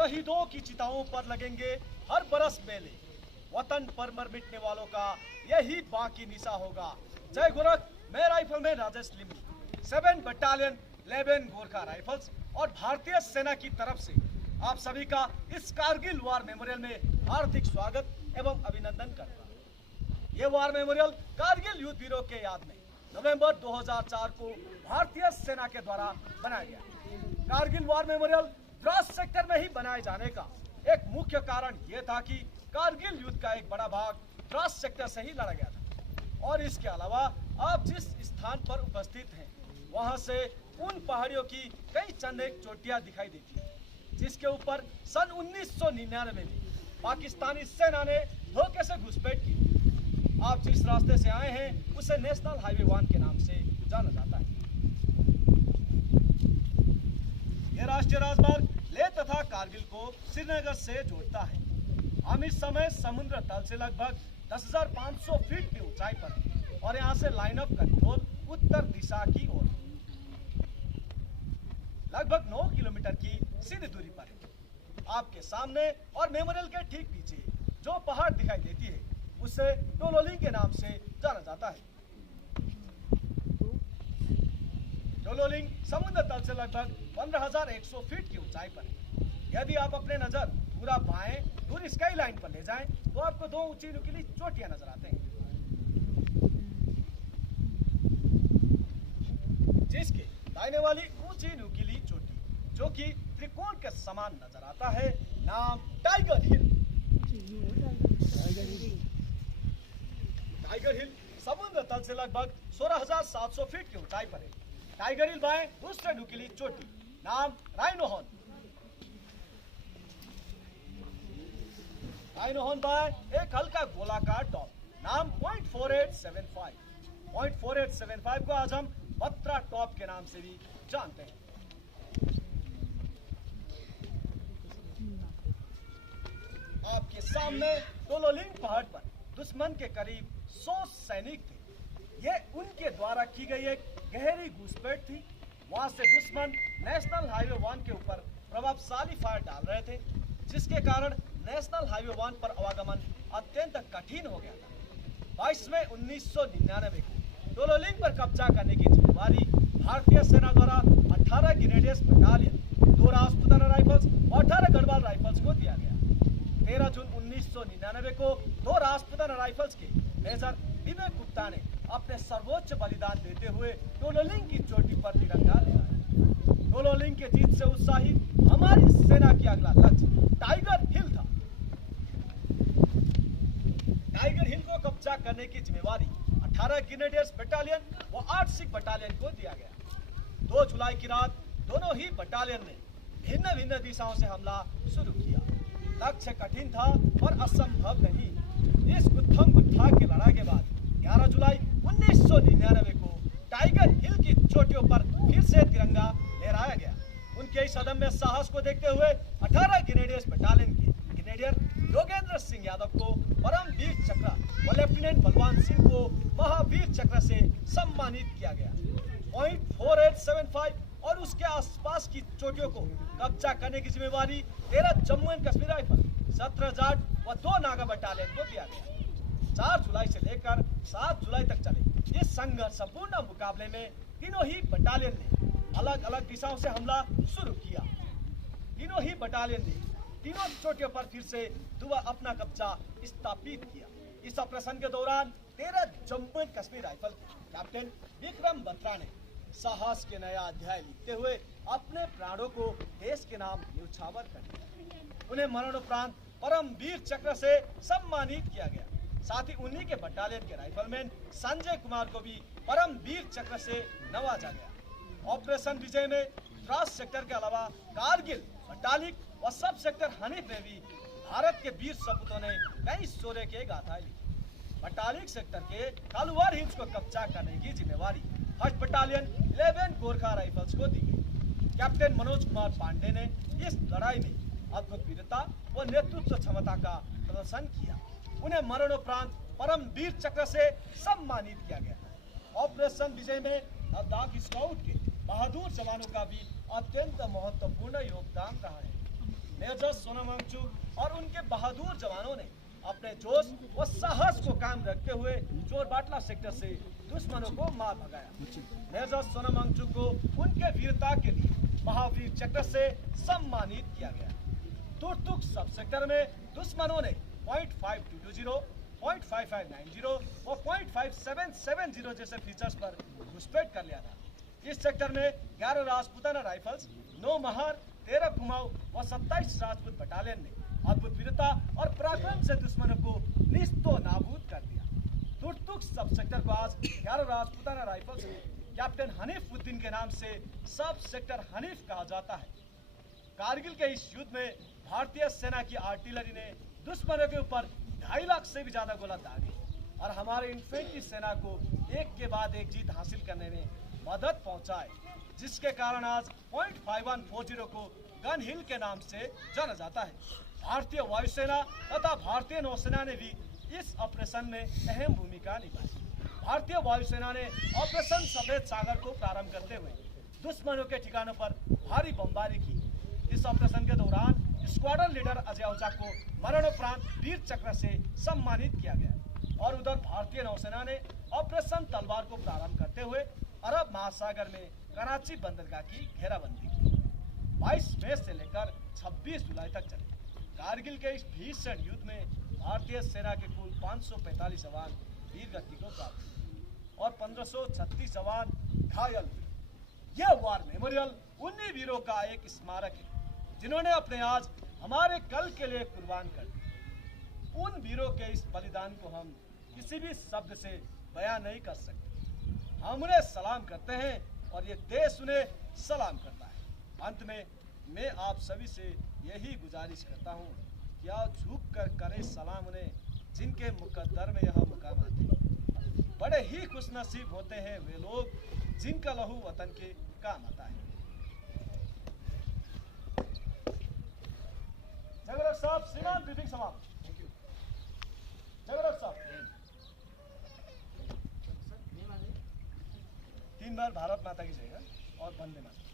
शहीदों की चिताओं पर लगेंगे हर बरस मेले। वतन पर मर मिटने वालों का यही बाकी निशा होगा। जय गोरख। मैं rifleman Rajesh Limbu 7 battalion 11 Gorkha rifles और भारतीय सेना की तरफ से आप सभी का इस कारगिल वार मेमोरियल में हार्दिक स्वागत एवं अभिनंदन करता हूँ। ये वार मेमोरियल कारगिल युद्ध वीरों के याद में नवंबर 2004 को भारतीय सेना के द्वारा बनाया गया। Kargil war memorial Dras sector में ही बनाए जाने का एक मुख्य कारण यह था कि कारगिल युद्ध का एक बड़ा भाग द्रास सेक्टर से ही लड़ा गया था और इसके अलावा आप जिस स्थान पर उपस्थित हैं वहां से उन पहाड़ियों की कई चंद एक चोटियां दिखाई देती हैं जिसके ऊपर सन 1999 में पाकिस्तानी सेना ने धोखे से घुसपैठ की। आप जिस रास्ते से आए हैं उसे नेशनल हाईवे 1 के नाम से जाना जाता है। यह राष्ट्रीय राजमार्ग लेह तथा कारगिल को श्रीनगर से जोड़ता है। हम इस समय समुद्र तल से लगभग 10,500 फीट की ऊंचाई पर हैं और यहाँ से लाइन ऑफ कंट्रोल उत्तर दिशा की ओर लगभग 9 किलोमीटर की सीधी दूरी पर है। आपके सामने और मेमोरियल के ठीक पीछे जो पहाड़ दिखाई देती है उसे टोलोलिंग के नाम से जाना जाता है। टोलोलिंग समुद्र तल से लगभग 15,100 फीट की ऊंचाई पर है। यदि आप अपने नजर पूरा बाएं दूर स्काई लाइन पर ले जाएं तो आपको 2 ऊंची नुकीली चोटियां नजर आते हैं जिसके दाहिने वाली ऊंची नुकीली चोटी जो कि त्रिकोण के समान नजर आता है नाम टाइगर हिल। टाइगर हिल समुद्र तल से लगभग 16,700 फीट की ऊंचाई पर है। टाइगर हिल बाएं दूसरे नुकीली चोटी नाम राइनो हॉर्न। राइनो हॉर्न बाएं एक हल्का गोलाकार टॉप नाम 0.4875। 0.4875 को आज हम बत्रा टॉप के नाम से भी जानते हैं। आपके सामने टोलोलिंग पहाड़ पर दुश्मन के करीब 100 सैनिक थे। ये उनके द्वारा की गई एक गहरी घुसपैठ थी। वहां से दुश्मन नेशनल हाईवे 1 के ऊपर प्रभावशाली फायर डाल रहे थे जिसके कारण नेशनल हाईवे 1 पर आवागमन अत्यंत कठिन हो गया था। 22 मई 1999 को टोलोलिंग पर कब्जा करने की जिम्मेवारी भारतीय सेना द्वारा 18 ग्रेनेडियर्स बटालियन 2 राजपूताना राइफल्स और 18 गढ़वाल राइफल्स को दिया गया। 13 जून 1999 को 2 राजपूताना राइफल्स के मेजर विवेक गुप्ता ने अपने सर्वोच्च बलिदान देते हुए टोलोलिंग की चोटी पर तिरंगा लहराया। टोलोलिंग के जीत से उत्साहित हमारी सेना की अगला लक्ष्य टाइगर हिल था। टाइगर हिल को कब्जा करने की जिम्मेवारी 18 ग्रेनेडियर्स बटालियन व 8 सिख बटालियन को दिया गया। 2 जुलाई की रात दोनों ही बटालियन ने भिन्न भिन्न दिशाओं से हमला शुरू किया। लक्ष्य कठिन था और असंभव नहीं। इस गुत्थम गुत्था की लड़ाई के बाद 11 जुलाई 1999 को टाइगर हिल की चोटियों पर फिर से तिरंगा लहराया गया। उनके इस अदम्य साहस को देखते हुए 18 ग्रेनेडियर्स बटालियन के ग्रेनेडियर योगेंद्र सिंह यादव को परम वीर चक्र व लेफ्टिनेंट बलवान सिंह को महावीर चक्र से सम्मानित किया गया। 0.4875 और उसके आसपास की चोटियों को कब्जा करने की जिम्मेवारी 13 जम्मू एंड कश्मीर राइफल 17 जाट व 2 नागा बटालियन को दिया गया। 4 जुलाई से लेकर 7 जुलाई तक चले इस संघर्षपूर्ण मुकाबले में तीनों ही बटालियन ने अलग अलग दिशाओं से हमला शुरू किया। तीनों ही बटालियन ने तीनों चोटियों पर फिर से अपना कब्जा स्थापित किया। इस ऑपरेशन के दौरान 13 Jammu and Kashmir rifle captain Vikram Batra ने साहस के नया अध्याय लिखते हुए अपने प्राणों को देश के नाम न्यौछावर कर दिया। उन्हें मरणोपरांत परम वीर चक्र से सम्मानित किया गया। साथ ही उन्हीं के बटालियन के राइफलमैन संजय कुमार को भी परम वीर चक्र से नवाजा गया। ऑपरेशन विजय में द्रास सेक्टर के अलावा कारगिल, बटालिक व सब सेक्टर हनीफ में भी भारत के वीर सपूतों ने कई शौर्य के गाथाएं लिखी। बटालिक सेक्टर के कालूवार हिल्स को कब्जा करने की जिम्मेवारी 1st बटालियन 11 गोरखा राइफल्स को दी गई। कैप्टन मनोज कुमार पांडे ने इस लड़ाई में अद्भुत वीरता व नेतृत्व क्षमता का प्रदर्शन किया। उन्हें मरणोपरांत परम वीर चक्र से सम्मानित किया गया। ऑपरेशन विजय में लद्दाख स्काउट के बहादुर जवानों का भी अत्यंत महत्वपूर्ण योगदान रहा है। मेजर सोनम वांगचुक और उनके बहादुर जवानों ने अपने जोश व साहस को कायम रखते हुए चोर बाटला सेक्टर से दुश्मनों को मार भगाया। मेजर सोनम वांगचुक को उनके वीरता के लिए महावीर चक्र से सम्मानित किया गया। तुर्तुक सब सेक्टर में दुश्मनों ने .5220, .5590 और .5770 जैसे फीचर्स पर घुसपैठ कर लिया था। इस सेक्टर में 11 राजपूताना राइफल्स, 9 महार, 13 कुमाऊं व 27 राजपूत बटालियन ने अद्भुत वीरता और पराक्रम से दुश्मनों को निस्तो नाबूद कर दिया। तुर्तुक सब सेक्टर को आज 11 राजपूताना राइफल्स में कैप्टन हनीफ उद्दीन के नाम से सब सेक्टर हनीफ कहा जाता है। कारगिल के इस युद्ध में भारतीय सेना की आर्टिलरी ने दुश्मनों के ऊपर 2.5 लाख से भी ज्यादा गोला दागे और हमारे इन्फेंट्री सेना को एक के बाद एक जीत हासिल करने में मदद पहुंचाए, जिसके कारण आज .5140 को गन हिल के नाम से जाना जाता है। भारतीय वायुसेना तथा भारतीय नौसेना ने भी इस ऑपरेशन में अहम भूमिका निभाई। भारतीय वायुसेना ने ऑपरेशन सफेद सागर को प्रारंभ करते हुए दुश्मनों के ठिकानों पर भारी बमबारी की। इस ऑपरेशन के दौरान स्क्वाड्रन लीडर अजय ओझा को मरणोपरांत वीर चक्र से सम्मानित किया गया और उधर भारतीय नौसेना ने ऑपरेशन तलवार को प्रारंभ करते हुए अरब महासागर में कराची बंदरगाह की घेराबंदी की। 22 मई से लेकर 26 जुलाई तक चले कारगिल के इस भीषण युद्ध में भारतीय सेना के कुल 545 जवान वीर गति को प्राप्त हुए और 1536 जवान घायल हुए। यह वार मेमोरियल उन्हीं वीरों का एक स्मारक है जिन्होंने अपने आज हमारे कल के लिए कुर्बान कर दिया। उन वीरों के इस बलिदान को हम किसी भी शब्द से बयान नहीं कर सकते। हम उन्हें सलाम करते हैं और ये देश उन्हें सलाम करता है। अंत में मैं आप सभी से यही गुजारिश करता हूँ कि आप झुक कर करें सलाम उन्हें जिनके मुकद्दर में यह मुकाम आते हैं। बड़े ही खुशनसीब होते हैं वे लोग जिनका लहू वतन के काम आता है। जगरक साहब, श्रीमान ब्रीफिंग समाप्त। जगरक साहब 3 बार भारत माता की जय और वंदे मातरम।